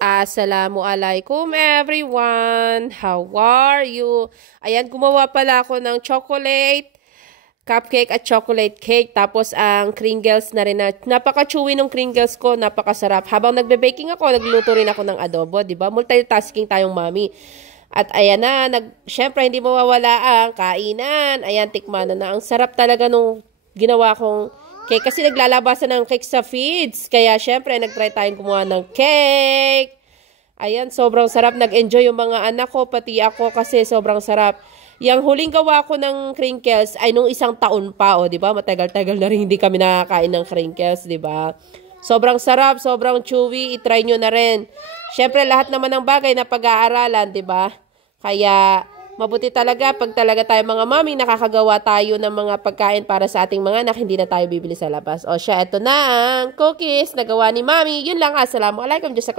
Assalamualaikum everyone! How are you? Ayan, gumawa pala ako ng chocolate, cupcake at chocolate cake. Tapos ang Kringles na rin. Napaka-chewy ng Kringles ko, napakasarap. Habang nagbe-baking ako, nagluto rin ako ng adobo, di ba? Multitasking tayong mami. At ayan na, syempre hindi mawawala ang kainan. Ayan, tikman na. Ang sarap talaga nung ginawa kong cake. Kasi naglalabasan ng cake sa feeds. Kaya syempre, nagtry tayong gumawa ng cake. Ayan, sobrang sarap. Nag-enjoy yung mga anak ko, pati ako kasi sobrang sarap. Yung huling gawa ko ng crinkles ay nung 1 taon pa, o, di ba? Matagal-tagal na rin hindi kami nakakain ng crinkles, di ba? Sobrang sarap, sobrang chewy. I-try nyo na rin. Syempre, lahat naman ng bagay na pag-aaralan, di ba? Kaya mabuti talaga pag talaga tayo mga mami, nakakagawa tayo ng mga pagkain para sa ating mga anak, hindi na tayo bibili sa labas. O siya, ito na ang cookies na gawa ni mami. Yun lang, assalamualaikum. Diyos sa